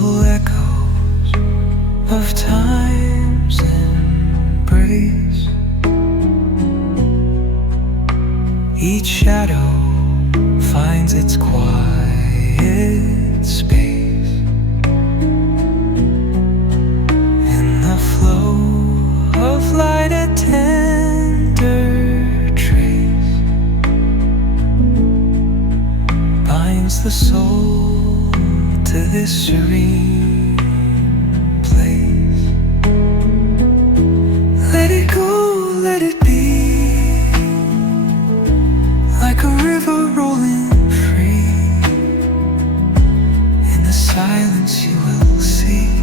Full echoes of time's embrace. Each shadow finds its quiet space in the flow of light, a tender trace binds the soul to this serene place. Let it go, let it be, like a river rolling free. In the silence you will see